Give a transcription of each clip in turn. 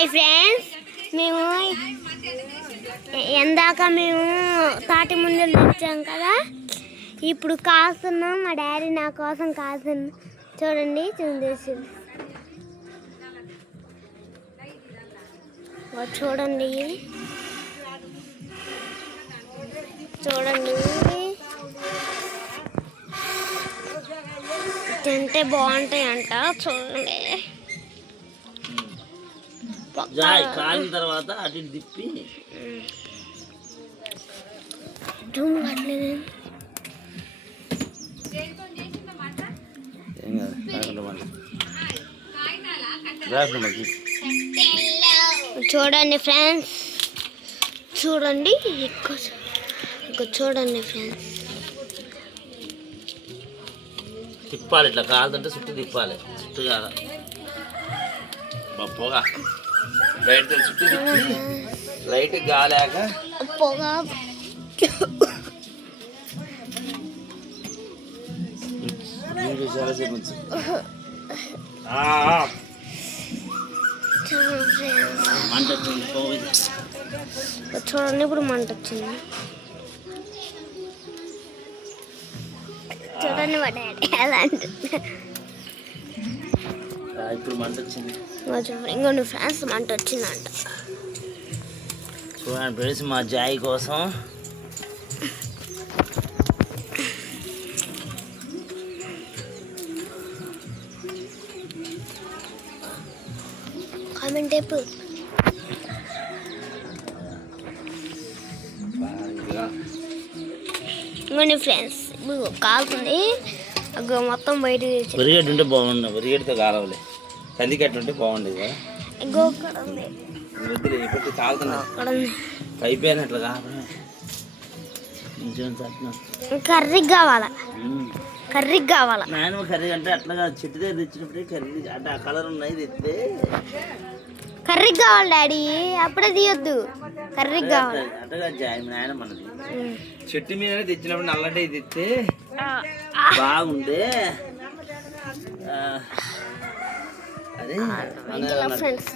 Hi friends, మేము ఎందాక తాటి ముంజలు తెచ్చాం కదా, ఇప్పుడు కాస్తున్నాం. మా డాడీ నా కోసం కాస్తున్నా. చూడండి చూడండి చూడండి తింటే బాగుంటాయి అంట. చూడండి కాలిన తర్వాత అటు తిప్పి చూడండి ఫ్రెండ్స్, చూడండి ఎక్కువ చూడండి ఫ్రెండ్స్. తిప్పాలి, ఇట్లా కాలుతుంటే చుట్టూ తిప్పాలి. చుట్టూ కాదు పొగ బయట చుట్టూ తిప్పి లైట్ గాలేక పొగ చాలాసేపు మంట వచ్చింది. చూడండి ఇప్పుడు మంట వచ్చింది. చూడండి మా డాడీ ఎలా అంటుంది. ఇప్పుడు మంట వచ్చింది. ఇంకొన్ని ఫ్రెండ్స్ మంట వచ్చిందంట. చూడండి ఫ్రెండ్స్, మా జాయ్ కోసం కామెంట్ టైపు ఇంకొన్ని ఫ్రెండ్స్ కాలుతుంది. మొత్తం బయట వరిగడ్డ ఉంటే బాగుండు. వరిగడ్డతో కాలవలే, కందికట్టు ఉంటే బాగుండేది కదా. ఇప్పుడు కాలుతున్నాయి అయిపోయినట్లు కావాలి. కర్రీ కావాలా, కర్రీ కావాలా. నేను కర్రీ అంటే అట్లాగా చెట్టు దగ్గర తెచ్చినప్పుడే కర్రీ అంటే ఆ కలర్ ఉన్నాయి తెస్తే కర్రీ కావాలి డాడీ, అప్పుడే తీయొద్దు. కర్రీ కావాలి అట్టగా జాయి నాయన మనది చెట్టు మీద తెచ్చినప్పుడు నల్లటి తెస్తే బాగుండే. అదే ఫ్రెండ్స్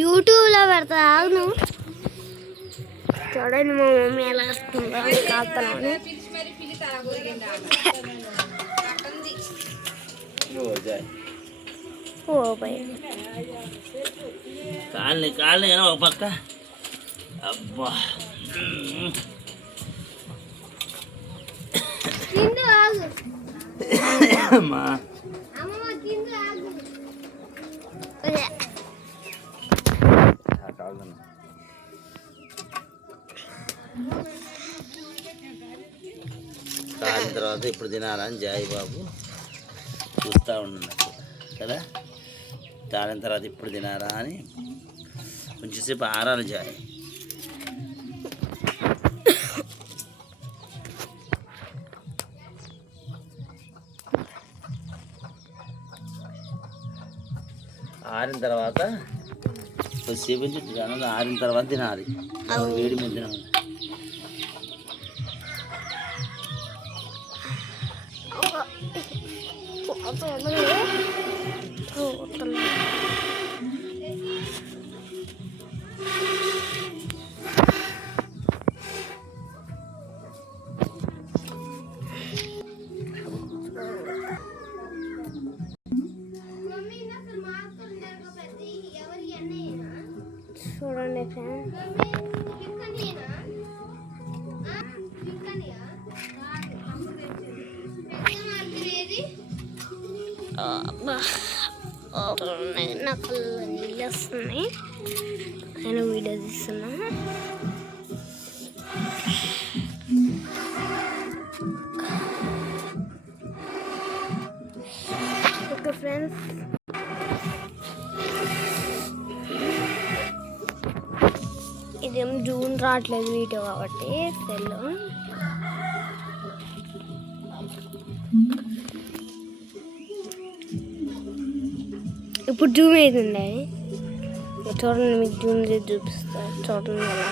యూట్యూబ్లో పెడతా. అవును చూడండి మా మమ్మీ ఎలా వస్తుందో కాపుతాను. ఓ భయ కాళ్ళని కాళ్ళని ఒక పక్క. అబ్బా అమ్మా కాలిన తర్వాత ఇప్పుడు తినాలని జాయి బాబు చూస్తూ ఉంటున్నారు కదా. కాలిన తర్వాత ఇప్పుడు తినారా అని కొంచెంసేపు ఆరాలి జాయి. ఆరిన తర్వాత కొద్దిసేపు ఆరిన తర్వాత తినాలి. వేడి మీద తినాలి. చూడండి ఫ్రెండ్స్, నాకు నీళ్ళు వస్తున్నాయి. నేను వీడియో తీస్తున్నా. ఓకే ఫ్రెండ్స్, ఇదేం జూన్ రావట్లేదు వీడియో కాబట్టి సెల్. ఇప్పుడు జూమ్ అవుతుంది. చూడండి, మీకు జూమ్ చేసి చూపిస్తా. చూడండి ఎలా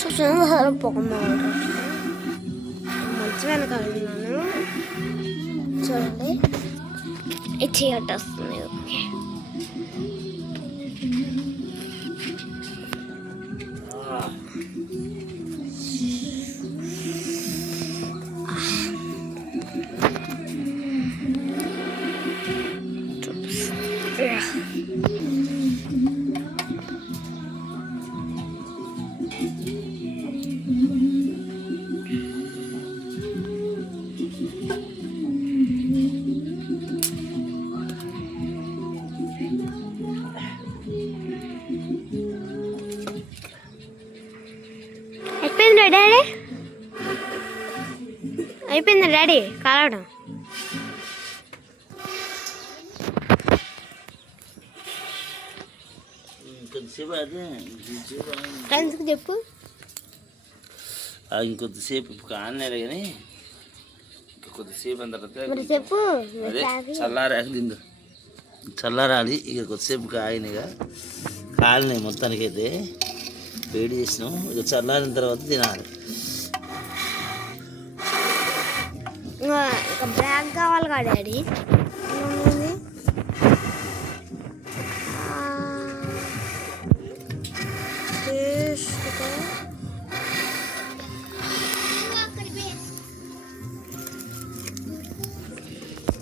చూసాను పొగ మంచి వెనకాలను చూడండి ఇది చీకటి వస్తుంది. ఓకే డాడీ అయిపోయిందా డాడీ కాలవడం? ఫ్రెండ్స్కి చెప్పు. ఇంకొద్దిసేపు కానలే కానీ కొద్దిసేపు అంత మరి చెప్పు. అదే చల్లారాలి ఇక కొద్దిసేపు కాయనిగా కాలినాయి మొత్తానికైతే వేడి చేసినాం. ఇక చల్లారిన తర్వాత తినాలి. ఇంకా బ్లాక్ కావాలి కదా డాడీ?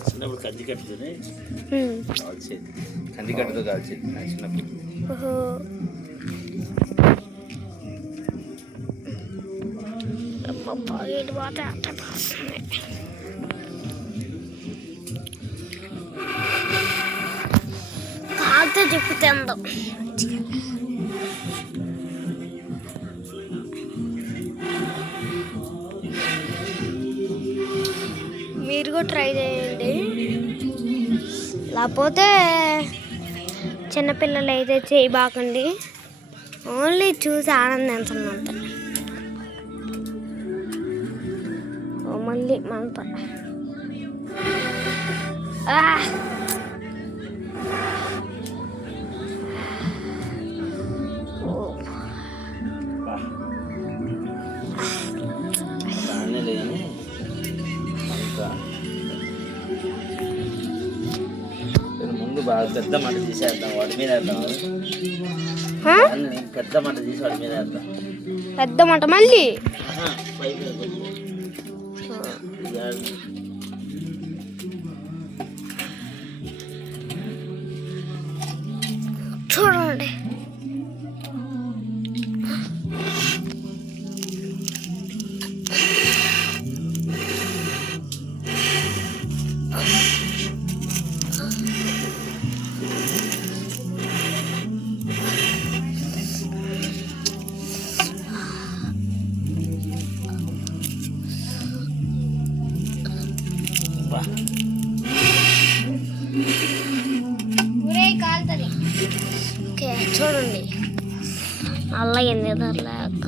చిన్నప్పుడు కందికట్టుతోనే కాల్చేది, కందికట్టుతో కాల్చేది నా చిన్నప్పుడు. కాలుతో చెప్పుతుందో మీరు కూడా ట్రై చేయండి. లేకపోతే చిన్నపిల్లలు అయితే చేయబాకండి, ఓన్లీ చూసి ఆనందించండి. మళ్ళీ మనతో ముందు బాగా పెద్ద మంట తీసేద్దాం, వాటి మీద వేద్దాం. పెద్ద మంట తీసి వాటి మీద వేద్దాం. పెద్ద మంట మళ్ళీ చూడండి. ఓకే చూడండి అలా ఎందుకు లేక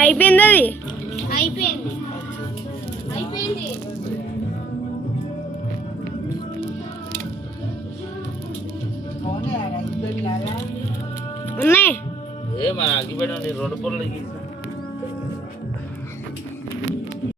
అయిపోయింది. అది అయిపోయింది. ఉన్నాయి ఏ మన అగ్గిపెట్టండి 2 పొలలు